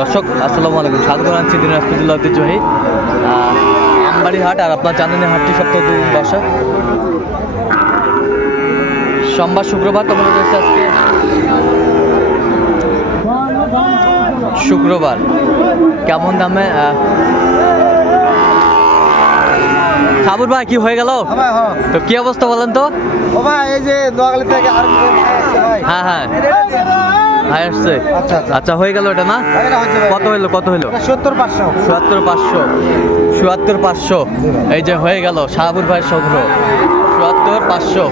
দর্শক, আসসালামু আলাইকুম। স্বাগত জানাচ্ছি দিনাজপুর জেলা ঐতিহ্যবাহী আমবাড়ি হাট আর আপনার জানেন হাটটি সপ্তাহ দুদিন বসা সোমবার, শুক্রবার তোমাদের রয়েছে আজকে শুক্রবার। কেমন দামে সাবুর ভাই কি হয়ে গেল? তো কি অবস্থা বলেন তো? ও ভাই এই যে নোয়াখালী থেকে আর ভাই ভাই? হ্যাঁ হ্যাঁ। ভাই আসছে? আচ্ছা, আচ্ছা। আচ্ছা হয়ে গেল এটা না? ভাই, ভাই। কত হইল কত হইল? সত্তর পাঁচশো। চুয়াত্তর পাঁচশো। চুয়াত্তর পাঁচশো। এই যে হয়ে গেল শাহাবুর ভাইয়ের সংগ্রহ। চুয়াত্তর পাঁচশো।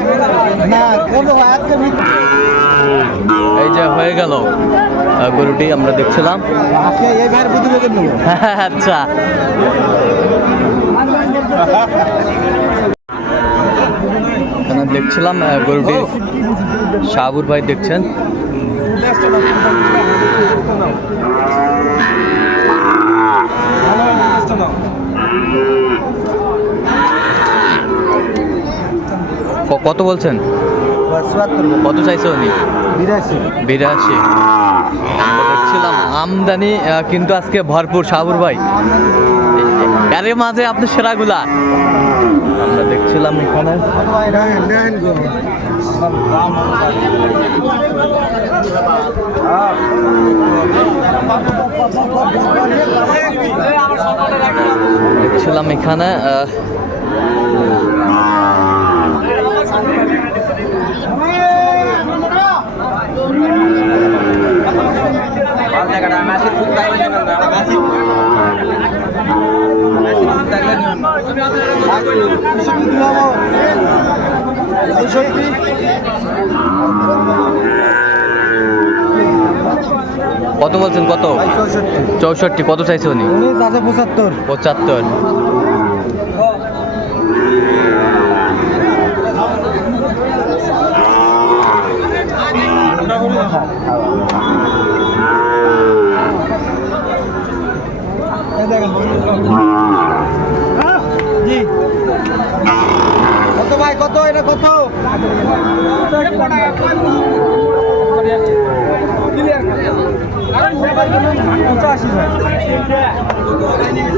ভাই। এই যে হয়ে গেল। গরুটি আমরা দেখছিলাম। আচ্ছা। দেখছিলাম গরুটি শাহাবুর ভাই দেখছেন। কত বলছেন? কত চাইছে উনি? বিরাশি। বিরাশি দেখছিলাম আমদানি কিন্তু আজকে ভরপুর শাহাবুর ভাই। এর মাঝে আপনি সেরাগুলা? আমরা দেখছিলাম এখানে। দেখছিলাম এখানে আহ, কত বলছেন কত? চৌষট্টি। কত চাইছে উনি? পঁচাত্তর। পঁচাত্তর ভাই কত এটা কত?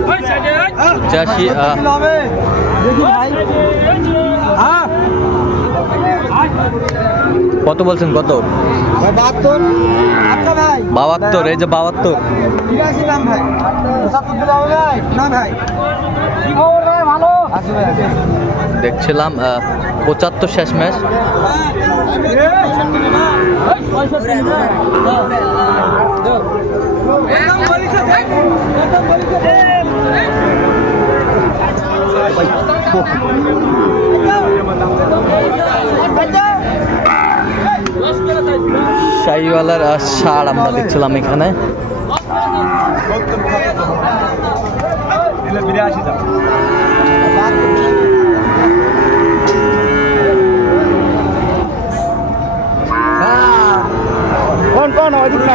পঁচাশি ভাই। হ্যাঁ কত বলছেন কত? বাহাত্তর। আচ্ছা বাহাত্তর এই যে বাহাত্তর। ভাই। ভালো। দেখছিলাম পঁচাত্তর শেষ ম্যাচ। শাহিওয়ালার ষাঁড় আমরা দেখছিলাম এখানে। কোন কোন ওইদিক না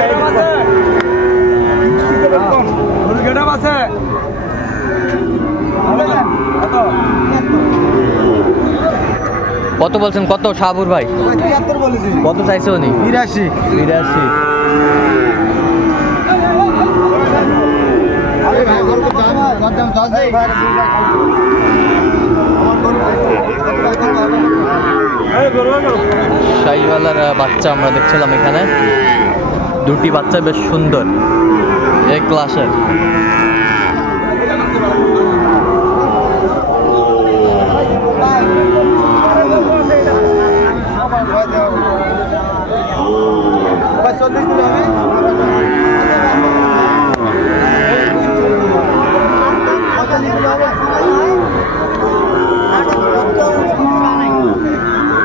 গেডাম আছে কত বলছেন? কত? শাহাবুর ভাই? কত চাইছে উনি? বিরাশি। বিরাশি। শাহিওয়ালার বাচ্চা আমরা দেখছিলাম এখানে। দুটি বাচ্চা বেশ সুন্দর। এক ক্লাসের।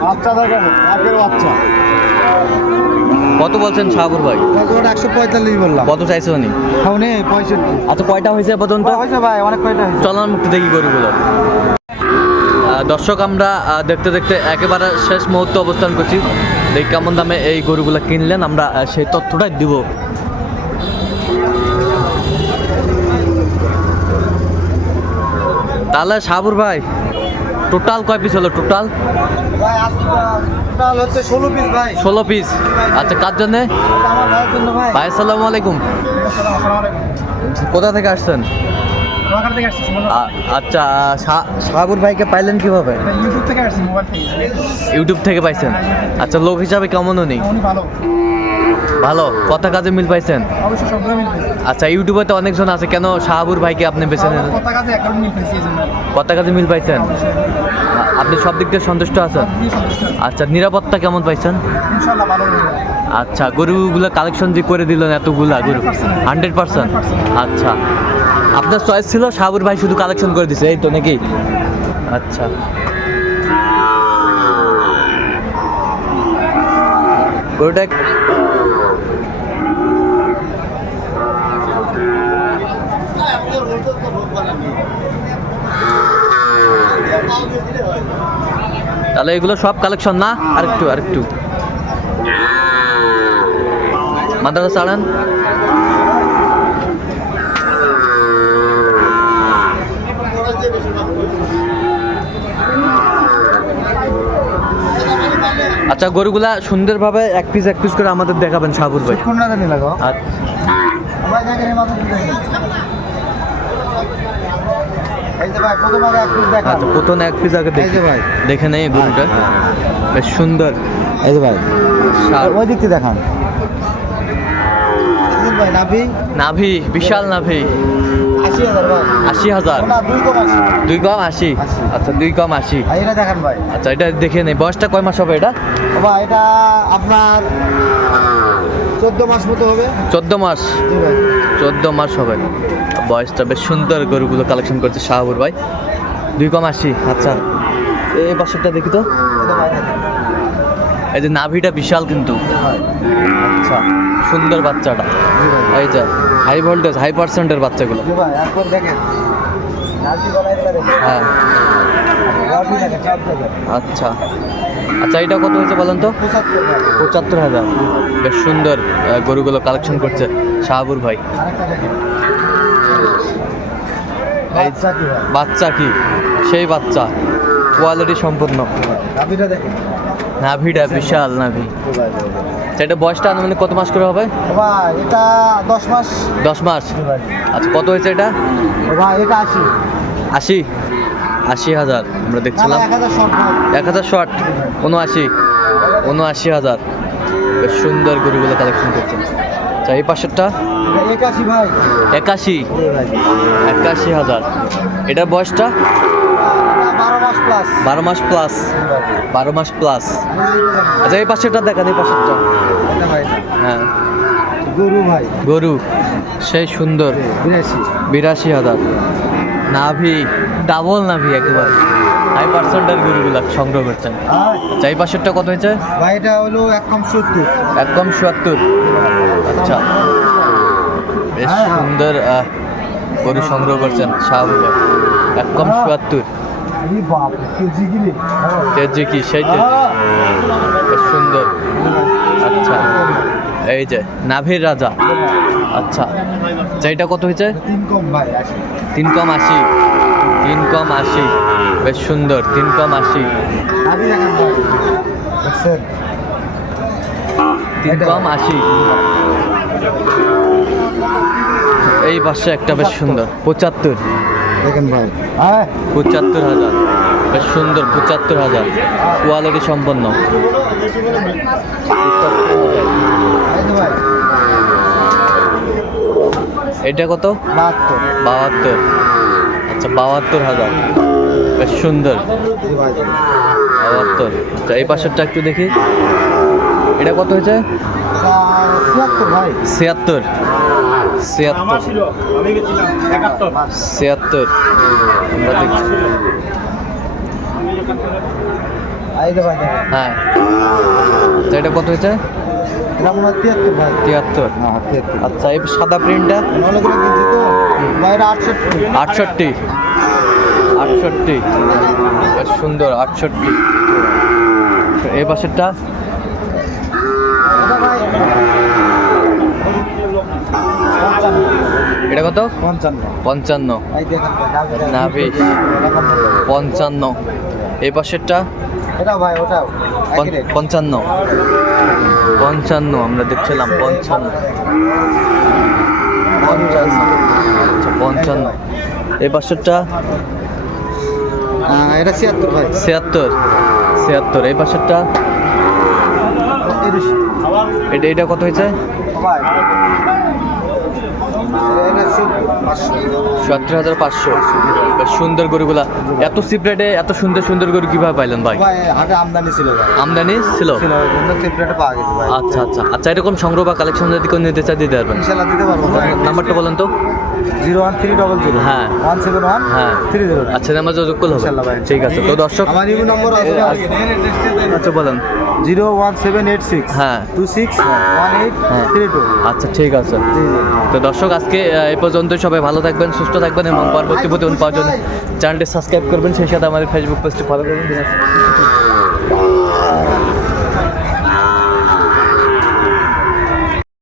বাচ্চা দেখেন একের বাচ্চা। কত বলছেন শাহাবুর ভাই? একশো পঁয়তাল্লিশ বললাম। কত চাইছে উনি? পঁয়ষট্টি। আচ্ছা কয়টা হয়েছে পর্যন্ত? হয়েছে ভাই অনেক কয়টা হয়েছে। চলার মুক্তি দেখি গরুগুলো। দর্শক আমরা দেখতে দেখতে একেবারে শেষ মুহূর্তে অবস্থান করছি। দেখি কেমন দামে এই গরুগুলো কিনলেন আমরা সেই তথ্যটাই দিব। তাহলে সাবুর ভাই টোটাল কয় পিস হলো টোটাল ষোলো পিস আচ্ছা কার জন্যে? ভাই। আসসালামু আলাইকুম। কোথা থেকে আসছেন? আচ্ছা সাহাবুর ভাইকে পাইলেন কীভাবে? ইউটিউব থেকে পাইছেন। আচ্ছা লোক হিসাবে কেমন উনি? উনি ভালো। ভালো কথা কাজে মিল পাইছেন? আচ্ছা ইউটিউবে তো অনেকজন আছে কেন শাহাবুর ভাইকে আপনি বেছে নিলেন? কথা কাজে মিল পাইছেন? আপনি সব দিক দিয়ে সন্তুষ্ট আছেন? আচ্ছা নিরাপত্তা কেমন পাইছেন? আচ্ছা গরুগুলো কালেকশন যে করে দিলেন এতগুলা গরু হান্ড্রেড পার্সেন্ট আচ্ছা আপনার চয়েস ছিল শাহাবুর ভাই শুধু কালেকশন করে দিছে এই তো নাকি? আচ্ছা। গরুটা তাহলে এগুলো সব কালেকশন না? আরেকটু আরেকটু। মাথাটা চাড়ান আচ্ছা গরুগুলা সুন্দরভাবে এক পিস এক পিস করে আমাদের দেখাবেন সাবুর ভাই। আচ্ছা ভাই দেখেন এই মাথা দিতে এই যে ভাই প্রথম আগে এক পিস দেখা আচ্ছা প্রথম এক পিস আগে দেখে। ভাই। দেখে নেই গরুটা। বেশ সুন্দর। এই যে ভাই। ওই দিকটি দেখান। নাভি। নাভি বিশাল নাভি। আশি হাজার দুই কম আশি। আচ্ছা দুই কম আশি। এটা দেখেন ভাই। আচ্ছা এটা দেখে নেই। বয়সটা কয় মাস হবে এটা? ভাই এটা আপনার চোদ্দ মাস মতো হবে। চোদ্দ মাস? চোদ্দ মাস হবে। বয়সটা বেশ সুন্দর গরুগুলো কালেকশন করছে শাহাবুর ভাই। দুই কম আশি আচ্ছা। এই পাশেরটা দেখি তো। এই যে নাভিটা বিশাল কিন্তু। আচ্ছা সুন্দর বাচ্চাটা। এই যে। হাই ভোল্টেজ হাই পার্সেন্টের বাচ্চাগুলো। হ্যাঁ। আচ্ছা। আচ্ছা এটা কত হয়েছে বলেন তো? পঁচাত্তর হাজার। বেশ সুন্দর গরুগুলো কালেকশন করছে শাহাবুর ভাই। বাচ্চা কি ভাই? বাচ্চা কি? সেই বাচ্চা কোয়ালিটি সম্পূর্ণ দেখেন। নাভিটা বিশাল নাভি। আচ্ছা, এটা বয়সটা আনুমানিক কত মাস করে হবে? ভাই এটা দশ মাস। দশ মাস? আচ্ছা কত হয়েছে এটা? ভাই এটা আশি। আশি? আশি হাজার আমরা দেখছিলাম। এক হাজার শর্ট উনআশি। উনআশি হাজার। বেশ সুন্দর গরুগুলো কালেকশন করছেন। আচ্ছা এই পাশেরটা? একাশি ভাই। একাশি? একাশি হাজার। এটার বয়সটা? বারো মাস প্লাস বারো মাস প্লাস আচ্ছা এই পাশেরটা দেখান এই পাশেরটা। হ্যাঁ। গরু ভাই। গরু। সেই সুন্দর। বিরাশি। বিরাশি হাজার। নাভি। ডাবল নাভি একেবারে। হাই পার্সেন্টের গরুগুলো সংগ্রহ করছেন। আচ্ছা এই পাশেরটা কত হয়েছে? ভাই এটা হলো এক কম সত্তর। একদম চুয়াত্তর আচ্ছা। বেশ হ্যাঁ, হ্যাঁ। সুন্দর গরু সংগ্রহ করছেন শাহবুল একদম চুয়াত্তর এই বাপ কেজি কি সেই বেশ সুন্দর। আচ্ছা এই যে নাভির রাজা। আচ্ছা আচ্ছা এটা কত হয়েছে? তিন কম আশি। তিন কম আশি। বেশ সুন্দর তিন কম আশি। তিন কম আশি। এই পাশে একটা বেশ সুন্দর। পঁচাত্তর। দেখেন ভাই। হ্যাঁ? পঁচাত্তর হাজার। বেশ সুন্দর পঁচাত্তর হাজার। কোয়ালিটি সম্পন্ন। এটা কত? বাহাত্তর। বাহাত্তর। আচ্ছা বাহাত্তর হাজার। বেশ সুন্দর। বাহাত্তর। আচ্ছা এই পাশেরটা একটু দেখি। এটা কত হয়েছে? ছিয়াত্তর ভাই। ছিয়াত্তর। ছিয়াত্তর। ছিয়াত্তর। আমরা দেখছি হ্যাঁ। আচ্ছা এটা কত হয়েছে? তিয়াত্তর তিয়াত্তর। হ্যাঁ তিয়াত্তর। আচ্ছা এই সাদা প্রিন্টটা? আটষট্টি। আটষট্টি। সুন্দর আটষট্টি। এই পাশেরটা এটা ভাই পঞ্চান্ন এটা কত? পঞ্চান্ন। পঞ্চান্ন। নাভি। পঞ্চান্ন। এই পাশেরটা? পঞ্চান্ন। পঞ্চান্ন আমরা দেখছিলাম পঞ্চান্ন। পঞ্চান্ন। আচ্ছা পঞ্চান্ন। এই পাশেরটা? এটা ছিয়াত্তর ভাই। ছিয়াত্তর। ছিয়াত্তর। এই পাশেরটা? এটা এটা কত হয়েছে? সত্তর হাজার পাঁচশো। সুন্দর গরুগুলা। এত সিপ্রেটে এত সুন্দর সুন্দর গরু কীভাবে পাইলেন ভাই? হাটে আমদানি ছিল আমদানি ছিল? পাওয়া গেছে আচ্ছা আচ্ছা। আচ্ছা এরকম সংগ্রহ বা কালেকশন যদি কেউ নিতে চাই দিতে পারবেন। নাম্বারটা বলেন তো। Zero one three double zero. হ্যাঁ। ওয়ান সেভেন ওয়ান হ্যাঁ। Three zero. আচ্ছা নাম্বার যোগ করলে হবে। ঠিক আছে তো দর্শক আমার ইউ নম্বর আছে আচ্ছা বলেন। Zero one seven eight six. হ্যাঁ। টু সিক্স ওয়ান এইট হ্যাঁ। Three two. আচ্ছা ঠিক আছে। তো দর্শক আজকে এই পর্যন্ত সবাই ভালো থাকবেন সুস্থ থাকবেন এবং পরবর্তী প্রতিদিন পাওয়ার জন্য চ্যানেলটি সাবস্ক্রাইব করবেন। সেই সাথে আমাদের ফেসবুক পেজটি ফলো করবেন।